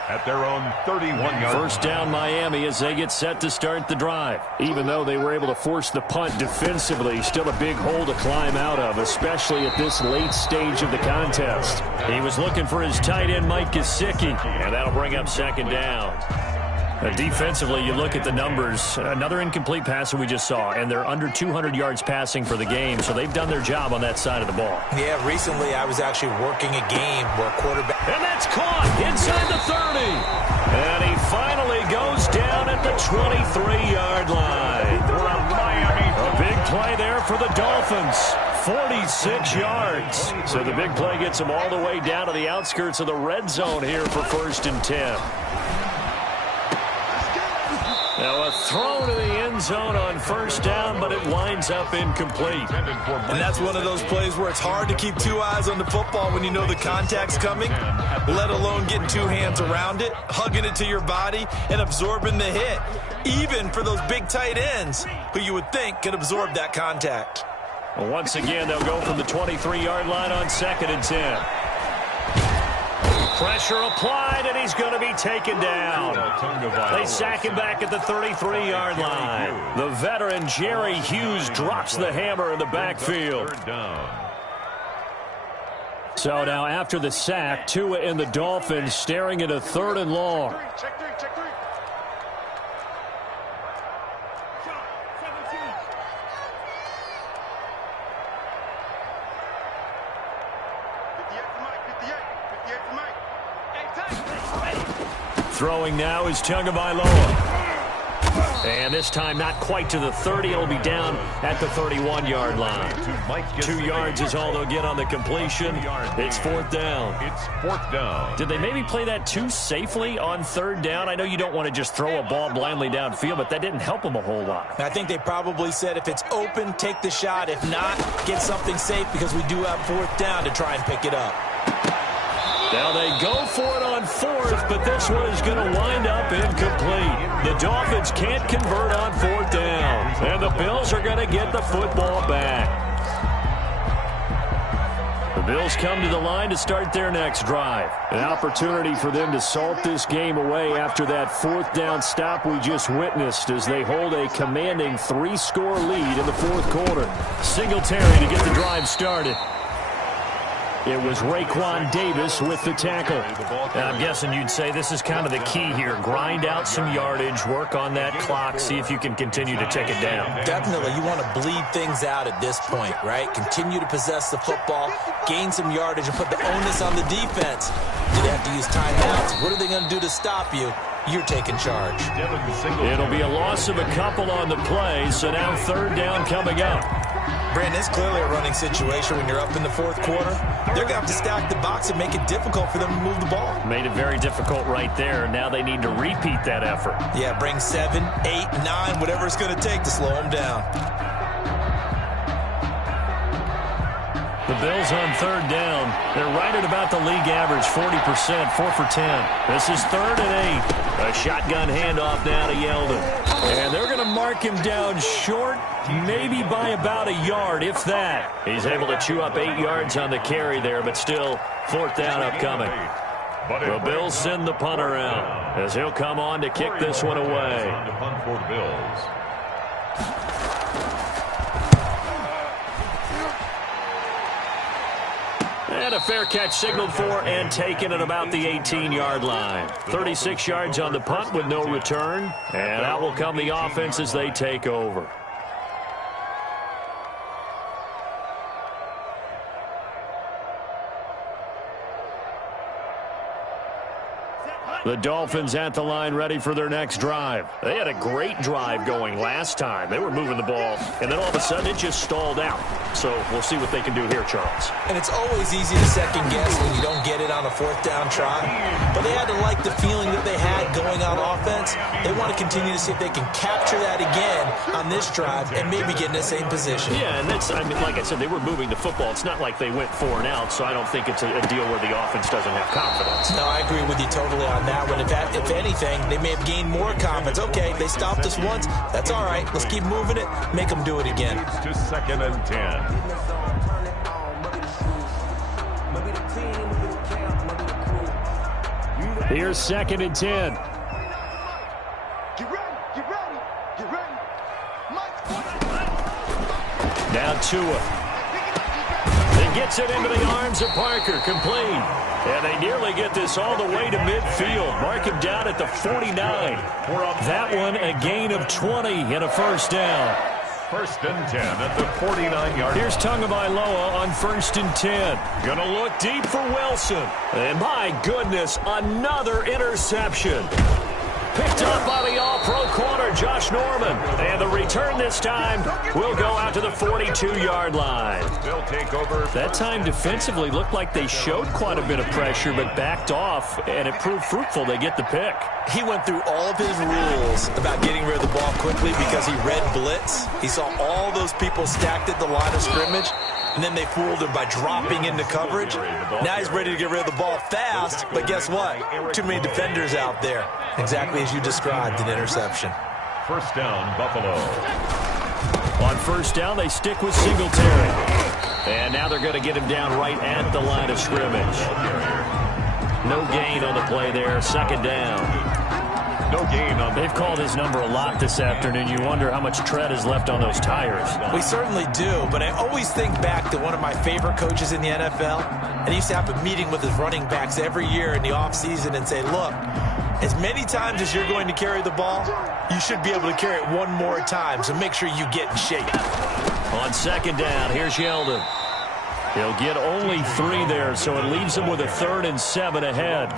At their own 31-yard line. First down Miami as they get set to start the drive. Even though they were able to force the punt defensively, still a big hole to climb out of, especially at this late stage of the contest. He was looking for his tight end, Mike Gesicki, and that'll bring up 2nd down. Defensively, you look at the numbers. Another incomplete pass that we just saw, and they're under 200 yards passing for the game, so they've done their job on that side of the ball. Yeah, recently I was actually working a game where a quarterback... And that's caught inside the 30. And he finally goes down at the 23-yard line. A big play there for the Dolphins. 46 yards. So the big play gets them all the way down to the outskirts of the red zone here for 1st and 10. Now a throw to the end zone on 1st down, but it winds up incomplete. And that's one of those plays where it's hard to keep 2 eyes on the football when you know the contact's coming, let alone getting 2 hands around it, hugging it to your body, and absorbing the hit, even for those big tight ends who you would think could absorb that contact. Well, once again, they'll go from the 23-yard line on 2nd and 10. Pressure applied, and he's going to be taken down. They sack him back at the 33-yard line. The veteran Jerry Hughes drops the hammer in the backfield. So now after the sack, Tua and the Dolphins staring at a 3rd and long. Check three. Throwing now is Tagovailoa. And this time not quite to the 30. It'll be down at the 31-yard line. 2 yards is all they'll get on the completion. It's 4th down. It's 4th down. Did they maybe play that too safely on 3rd down? I know you don't want to just throw a ball blindly downfield, but that didn't help them a whole lot. I think they probably said if it's open, take the shot. If not, get something safe because we do have 4th down to try and pick it up. Now they go for it on 4th, but this one is going to wind up incomplete. The Dolphins can't convert on 4th down, and the Bills are going to get the football back. The Bills come to the line to start their next drive. An opportunity for them to salt this game away after that 4th down stop we just witnessed as they hold a commanding 3-score lead in the 4th quarter. Singletary to get the drive started. It was Raekwon Davis with the tackle. And I'm guessing you'd say this is kind of the key here. Grind out some yardage, work on that clock, see if you can continue to take it down. Definitely. You want to bleed things out at this point, right? Continue to possess the football, gain some yardage, and put the onus on the defense. Do they have to use timeouts? What are they going to do to stop you? You're taking charge. It'll be a loss of a couple on the play, so now 3rd down coming up. Brandon, it's clearly a running situation when you're up in the 4th quarter. They're going to have to stack the box and make it difficult for them to move the ball. Made it very difficult right there. Now they need to repeat that effort. Yeah, bring 7, 8, 9, whatever it's going to take to slow them down. The Bills on 3rd down. They're right at about the league average, 40%, 4 for 10. This is 3rd and 8. A shotgun handoff now to Yeldon. And they're going to mark him down short, maybe by about a yard, if that. He's able to chew up 8 yards on the carry there, but still 4th down upcoming. The Bills send the punter out as he'll come on to kick this one away. On to punt for the Bills. And a fair catch signaled for and taken at about the 18-yard line. 36 yards on the punt with no return. And out will come the offense as they take over. The Dolphins at the line ready for their next drive. They had a great drive going last time. They were moving the ball, and then all of a sudden it just stalled out. So we'll see what they can do here, Charles. And it's always easy to second guess when you don't get it on a 4th down try. But they had to like the feeling that they had going on offense. They want to continue to see if they can capture that again on this drive and maybe get in the same position. Yeah, and that's, I mean, like I said, they were moving the football. It's not like they went 4 and out, so I don't think it's a deal where the offense doesn't have confidence. No, I agree with you totally on that one. If anything, they may have gained more confidence. Okay, they stopped us once. That's all right. Let's keep moving it. Make them do it again. To 2nd and 10. Here's 2nd and 10. Get ready, get ready, get ready. Now Tua. He gets it into the arms of Parker, complete. And they nearly get this all the way to midfield. Mark him down at the 49. That one a gain of 20 and a 1st down. 1st and 10 at the 49-yard. Here's Tagovailoa on 1st and 10. Gonna look deep for Wilson. And my goodness, another interception. Picked up by the all-pro corner, Josh Norman. And the return this time will go out to the 42-yard line. They'll take over. That time defensively looked like they showed quite a bit of pressure but backed off, and it proved fruitful. They get the pick. He went through all of his rules about getting rid of the ball quickly because he read blitz. He saw all those people stacked at the line of scrimmage, and then they fooled him by dropping into coverage. Now he's ready to get rid of the ball fast, but guess what? Too many defenders out there. Exactly as you described, an interception. 1st down, Buffalo. On 1st down, they stick with Singletary. And now they're going to get him down right at the line of scrimmage. No gain on the play there. 2nd down. No gain on. They've called his number a lot this afternoon. You wonder how much tread is left on those tires. We certainly do, but I always think back to one of my favorite coaches in the NFL. And he used to have a meeting with his running backs every year in the offseason and say, look, as many times as you're going to carry the ball, you should be able to carry it one more time, so make sure you get in shape. On 2nd down, here's Yeldon. He'll get only 3 there, so it leaves him with a 3rd and 7 ahead.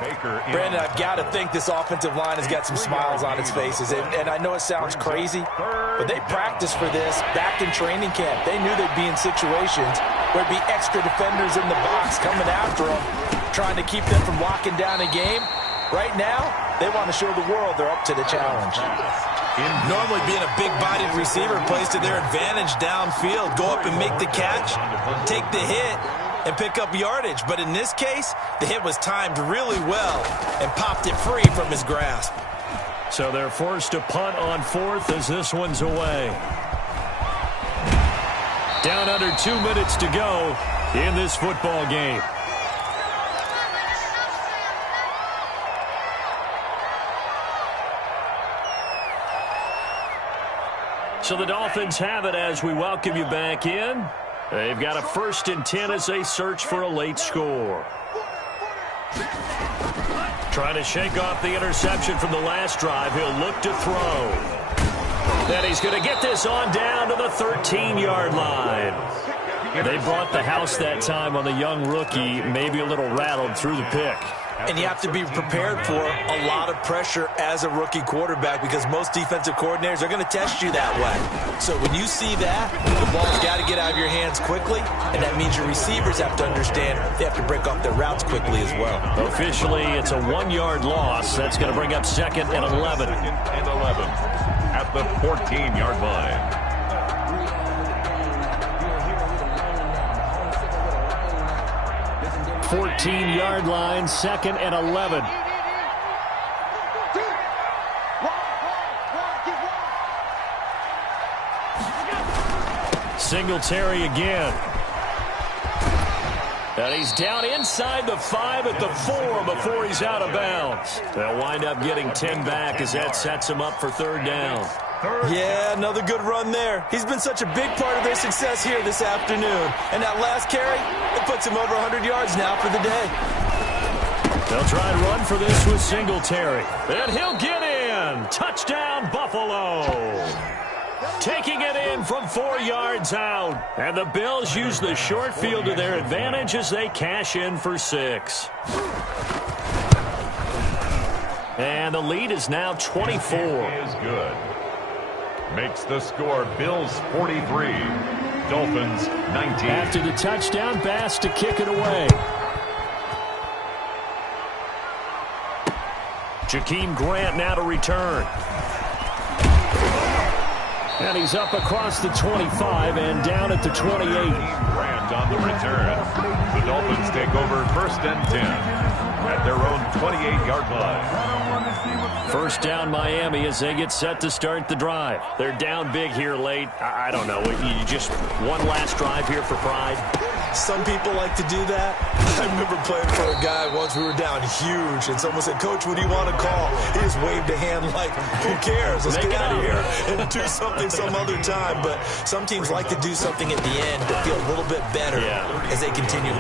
Brandon, I've got to think this offensive line has got some smiles on its faces. And I know it sounds crazy, but they practiced for this back in training camp. They knew they'd be in situations where there'd be extra defenders in the box coming after them, trying to keep them from locking down a game. Right now, they want to show the world they're up to the challenge. Normally being a big-bodied receiver plays to their advantage downfield. Go up and make the catch, take the hit, and pick up yardage. But in this case, the hit was timed really well and popped it free from his grasp. So they're forced to punt on 4th as this one's away. Down under 2 minutes to go in this football game. So the Dolphins have it as we welcome you back in. They've got a 1st and 10 as they search for a late score. Trying to shake off the interception from the last drive. He'll look to throw. And he's going to get this on down to the 13-yard line. They brought the house that time on the young rookie, maybe a little rattled through the pick. And you have to be prepared for a lot of pressure as a rookie quarterback because most defensive coordinators are going to test you that way. So when you see that, the ball's got to get out of your hands quickly, and that means your receivers have to understand they have to break off their routes quickly as well. Officially, it's a 1-yard loss. That's going to bring up 2nd and 11. 2nd and 11 at the 14-yard line. 14-yard line, 2nd and 11. Singletary again. And he's down inside the 5 at the 4 before he's out of bounds. They'll wind up getting 10 back as that sets him up for 3rd down. Yeah, another good run there. He's been such a big part of their success here this afternoon. And that last carry, it puts him over 100 yards now for the day. They'll try and run for this with Singletary. And he'll get in. Touchdown, Buffalo. Taking it in from 4 yards out. And the Bills use the short field to their advantage as they cash in for 6. And the lead is now 24. Is good. Makes the score Bills 43, Dolphins 19. After the touchdown, Bass to kick it away. Jakeem Grant now to return. And he's up across the 25 and down at the 28. Grant on the return. The Dolphins take over 1st and 10 at their own 28-yard line. 1st down Miami as they get set to start the drive. They're down big here late. I don't know. You just one last drive here for pride. Some people like to do that. I remember playing for a guy once. We were down huge, and someone said, "Coach, what do you want to call?" He just waved a hand like, "Who cares? Let's get out of here and do something some other time." But some teams like to do something at the end to feel a little bit better as they continue to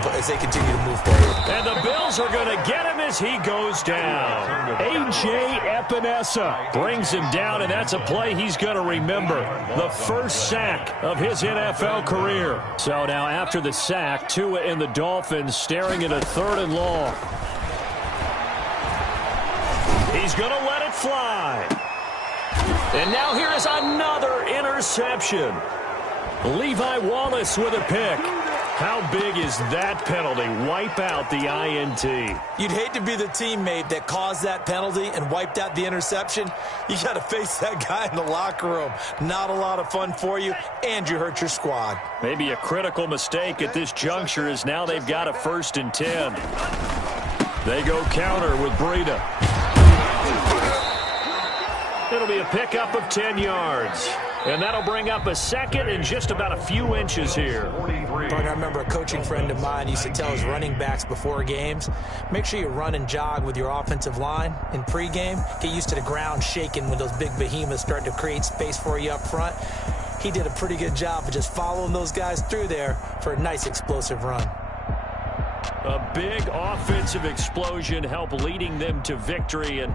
move forward. And the Bills are going to get him as he goes down. A.J. Epinesa brings him down, and that's a play he's going to remember. The first sack of his NFL career. So now after the sack, Tua and the Dolphins staring at a 3rd and long. He's going to let it fly. And now here is another interception. Levi Wallace with a pick. How big is that penalty? Wipe out the INT. You'd hate to be the teammate that caused that penalty and wiped out the interception. You got to face that guy in the locker room. Not a lot of fun for you, and you hurt your squad. Maybe a critical mistake at this juncture is now they've got a 1st and 10. They go counter with Breida. It'll be a pickup of 10 yards. And that'll bring up a 2nd and just about a few inches here. I remember a coaching friend of mine used to tell his running backs before games, make sure you run and jog with your offensive line in pregame. Get used to the ground shaking when those big behemoths start to create space for you up front. He did a pretty good job of just following those guys through there for a nice explosive run. A big offensive explosion helped leading them to victory. And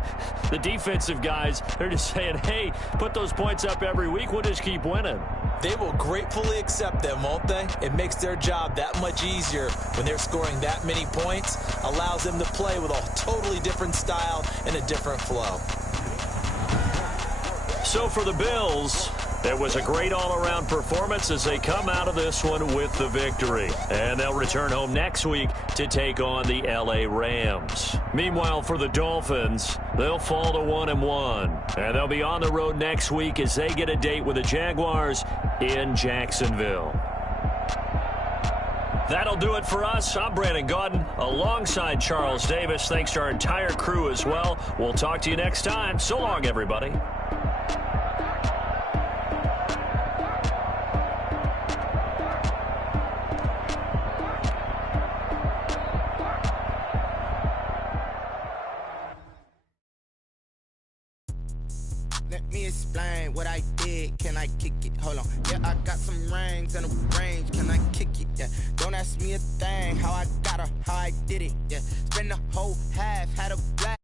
the defensive guys, they're just saying, hey, put those points up every week. We'll just keep winning. They will gratefully accept them, won't they? It makes their job that much easier when they're scoring that many points, allows them to play with a totally different style and a different flow. So for the Bills, it was a great all-around performance as they come out of this one with the victory. And they'll return home next week to take on the L.A. Rams. Meanwhile, for the Dolphins, they'll fall to 1-1. And they'll be on the road next week as they get a date with the Jaguars in Jacksonville. That'll do it for us. I'm Brandon Gaudin alongside Charles Davis. Thanks to our entire crew as well. We'll talk to you next time. So long, everybody. Let me explain what I did. Can I kick it? Hold on. Yeah, I got some rings and a range. Can I kick it? Yeah. Don't ask me a thing. How I got her, how I did it. Yeah. Spend the whole half, had a black.